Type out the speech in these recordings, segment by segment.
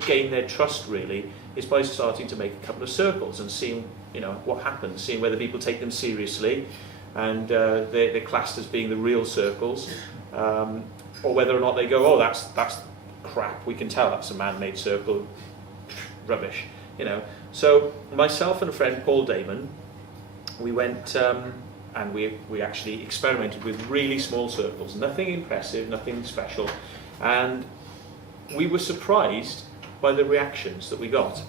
gain their trust really is by starting to make a couple of circles and seeing, what happens, seeing whether people take them seriously and they're classed as being the real circles, or whether or not they go, oh, that's crap, we can tell that's a man-made circle, rubbish, So myself and a friend, Paul Damon, we went and we actually experimented with really small circles, nothing impressive, nothing special, and we were surprised by the reactions that we got,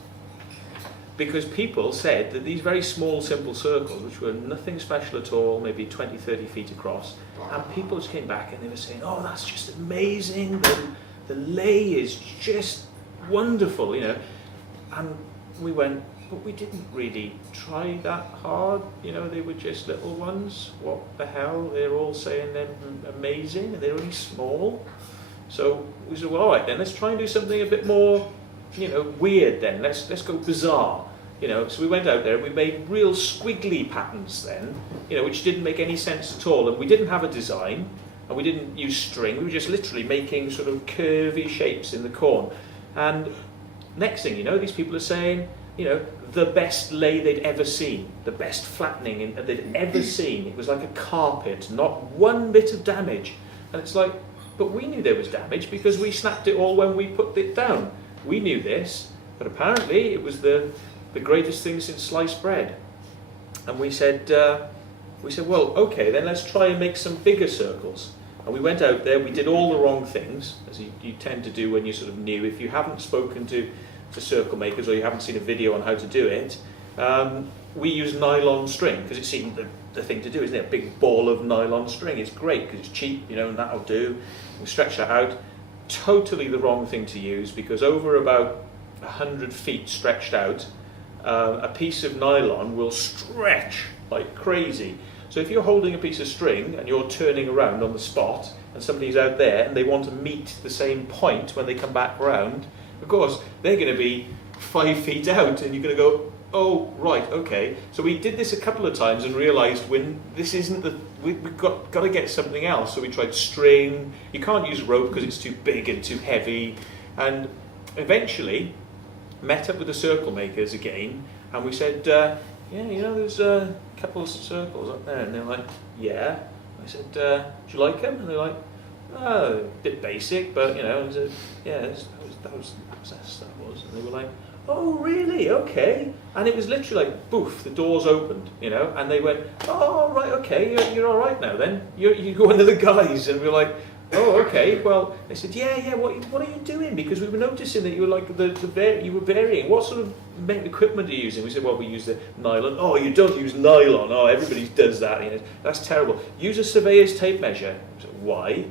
because people said that these very small simple circles, which were nothing special at all, maybe 20-30 feet across, and people just came back and they were saying, oh, that's just amazing, the lay is just wonderful, and we went, but we didn't really try that hard, they were just little ones, what the hell, they're all saying they're amazing and they're only small. So we said, well, all right then, let's try and do something a bit more, weird then. Let's go bizarre, So we went out there and we made real squiggly patterns then, which didn't make any sense at all. And we didn't have a design, and we didn't use string. We were just literally making sort of curvy shapes in the corn. And next thing you know, these people are saying, the best lay they'd ever seen, the best flattening they'd ever seen. It was like a carpet, not one bit of damage. And it's like, but we knew there was damage because we snapped it all when we put it down. We knew this, but apparently it was the greatest thing since sliced bread. And we said, well, okay, then let's try and make some bigger circles. And we went out there, we did all the wrong things, as you tend to do when you're sort of new. If you haven't spoken to circle makers or you haven't seen a video on how to do it, we use nylon string because it seemed the thing to do, isn't it? A big ball of nylon string. It's great because it's cheap, and that'll do. We stretch that out. Totally the wrong thing to use, because over about 100 feet stretched out, a piece of nylon will stretch like crazy. So if you're holding a piece of string and you're turning around on the spot and somebody's out there and they want to meet the same point when they come back round, of course they're going to be 5 feet out and you're going to go, oh, right, okay. So we did this a couple of times and realised when this isn't we've got to get something else. So we tried string. You can't use rope because it's too big and too heavy. And eventually met up with the circle makers again, and we said, there's a couple of circles up there. And they're like, yeah. I said, do you like them? And they're like, oh, a bit basic, but that was that was. And they were like, oh, really? Okay. And it was literally like, boof, the doors opened, and they went, oh, right, okay, you're all right now then. You go into the guys. And we were like, oh, okay. Well, they said, yeah, what are you doing? Because we were noticing that you were like, you were varying. What sort of equipment are you using? We said, well, we use the nylon. Oh, you don't use nylon. Oh, everybody does that. That's terrible. Use a surveyor's tape measure. Said, why?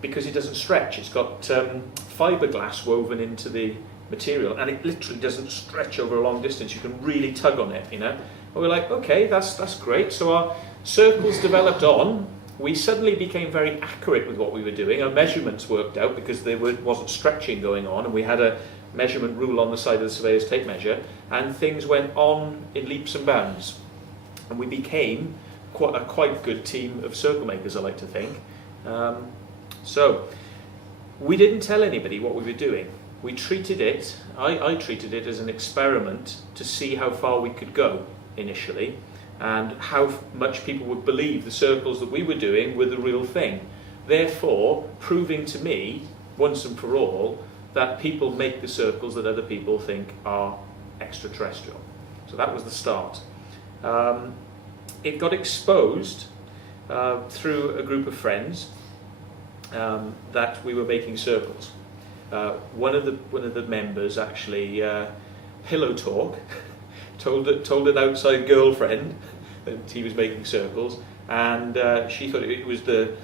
Because it doesn't stretch. It's got fiberglass woven into the material, and it literally doesn't stretch over a long distance. You can really tug on it, And we're like, okay, that's great. So our circles developed on. We suddenly became very accurate with what we were doing. Our measurements worked out because there wasn't stretching going on, and we had a measurement rule on the side of the surveyor's tape measure, and things went on in leaps and bounds. And we became quite good team of circle makers, I like to think. So we didn't tell anybody what we were doing. We treated it, I treated it as an experiment to see how far we could go initially, and how much people would believe the circles that we were doing were the real thing. Therefore, proving to me, once and for all, that people make the circles that other people think are extraterrestrial. So that was the start. It got exposed through a group of friends that we were making circles. One of the members actually, Pillow Talk, told an outside girlfriend that he was making circles, and she thought it was the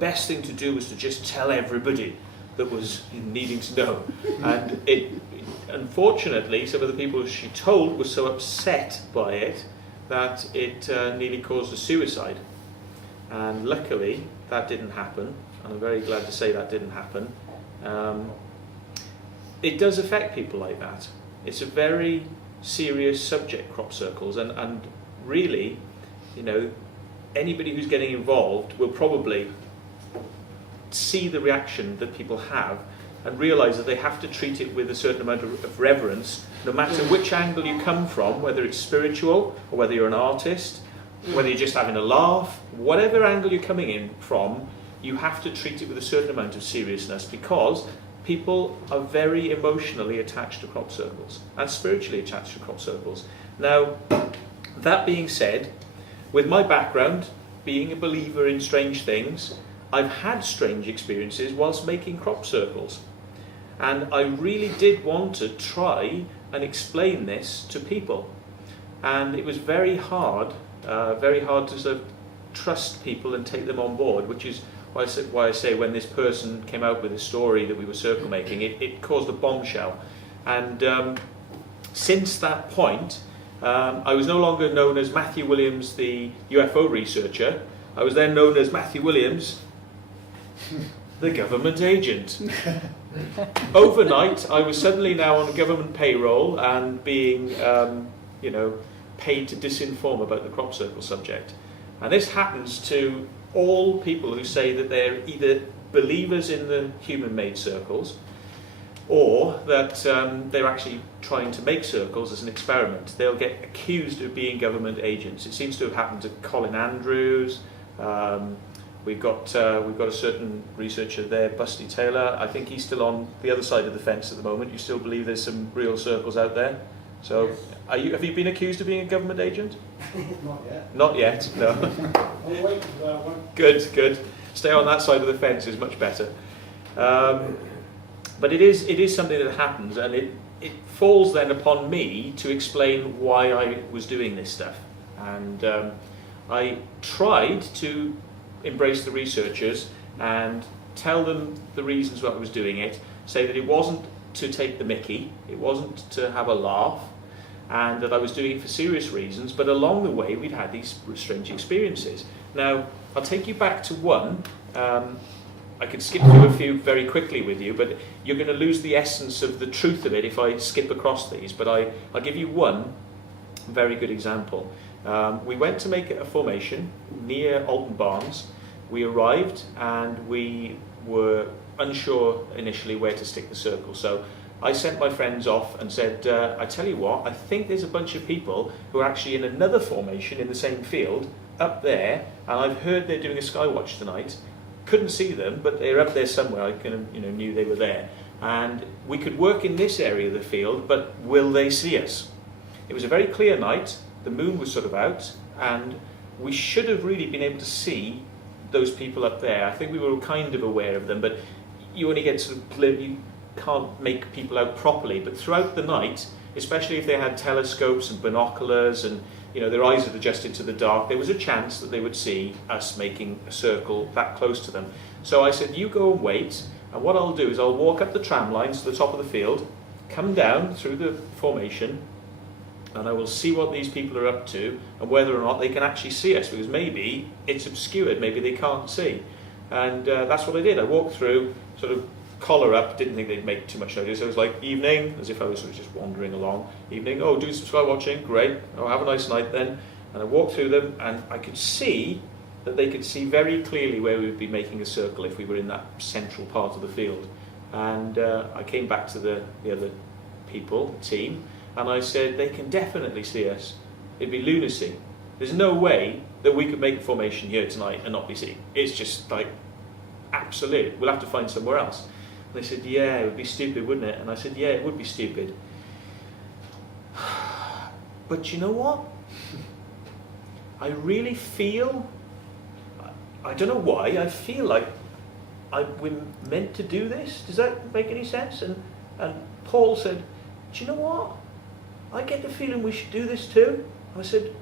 best thing to do was to just tell everybody that was needing to know. And unfortunately, some of the people she told were so upset by it that it nearly caused a suicide. And luckily, that didn't happen, and I'm very glad to say that didn't happen. It does affect people like that. It's a very serious subject, crop circles, and really, anybody who's getting involved will probably see the reaction that people have and realise that they have to treat it with a certain amount of reverence, no matter which angle you come from, whether it's spiritual or whether you're an artist, whether you're just having a laugh, whatever angle you're coming in from, you have to treat it with a certain amount of seriousness, because people are very emotionally attached to crop circles and spiritually attached to crop circles. Now, that being said, with my background, being a believer in strange things, I've had strange experiences whilst making crop circles. And I really did want to try and explain this to people. And it was very hard to sort of trust people and take them on board, which is why I say when this person came out with a story that we were circle making, it caused a bombshell. And since that point, I was no longer known as Matthew Williams, the UFO researcher. I was then known as Matthew Williams, the government agent. Overnight, I was suddenly now on a government payroll and being, paid to disinform about the crop circle subject. And this happens to all people who say that they're either believers in the human-made circles, or that they're actually trying to make circles as an experiment. They'll get accused of being government agents. It seems to have happened to Colin Andrews. We've got a certain researcher there, Busty Taylor. I think he's still on the other side of the fence at the moment. You still believe there's some real circles out there? So, yes. Have you been accused of being a government agent? Not yet. Not yet, no. I'm waiting for that one. Good. Stay on that side of the fence is much better. But it is something that happens, and it falls then upon me to explain why I was doing this stuff. And I tried to embrace the researchers and tell them the reasons why I was doing it, say that it wasn't to take the mickey, it wasn't to have a laugh, and that I was doing it for serious reasons, but along the way we'd had these strange experiences. Now, I'll take you back to one. I could skip through a few very quickly with you, but you're going to lose the essence of the truth of it if I skip across these, but I'll give you one very good example. We went to make a formation near Alton Barnes. We arrived and we were unsure initially where to stick the circle. So I sent my friends off and said, I tell you what, I think there's a bunch of people who are actually in another formation in the same field up there, and I've heard they're doing a skywatch tonight. Couldn't see them, but they're up there somewhere. I knew they were there. And we could work in this area of the field, but will they see us? It was a very clear night. The moon was sort of out, and we should have really been able to see those people up there. I think we were kind of aware of them, but you only get sort of, you can't make people out properly. But throughout the night, especially if they had telescopes and binoculars and their eyes had adjusted to the dark, there was a chance that they would see us making a circle that close to them. So I said, you go and wait, and what I'll do is I'll walk up the tram lines to the top of the field, come down through the formation, and I will see what these people are up to and whether or not they can actually see us, because maybe it's obscured, maybe they can't see. And that's what I did. I walked through, sort of collar up, didn't think they'd make too much notice. It was like evening, as if I was sort of just wandering along. Evening, oh, do some sky watching, great. Oh, have a nice night then. And I walked through them, and I could see that they could see very clearly where we would be making a circle if we were in that central part of the field. And I came back to the other people, the team, and I said, they can definitely see us. It'd be lunacy. There's no way that we could make a formation here tonight and not be seen. It's just like absolute. We'll have to find somewhere else. And they said, yeah, it would be stupid, wouldn't it? And I said, yeah, it would be stupid. But you know what? I really feel, I don't know why, I feel like we're meant to do this. Does that make any sense? And Paul said, do you know what? I get the feeling we should do this too. I said,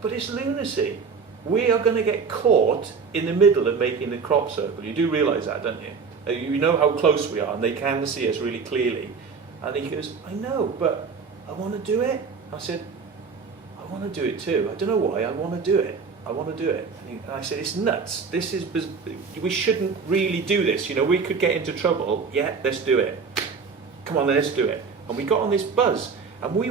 but it's lunacy. We are going to get caught in the middle of making the crop circle. You do realise that, don't you? You know how close we are, and they can see us really clearly. And he goes, I know, but I want to do it. I said, I want to do it too. I don't know why, I want to do it. I want to do it. And I said, it's nuts. We shouldn't really do this. We could get into trouble. Yeah, let's do it. Come on, let's do it. And we got on this buzz. And we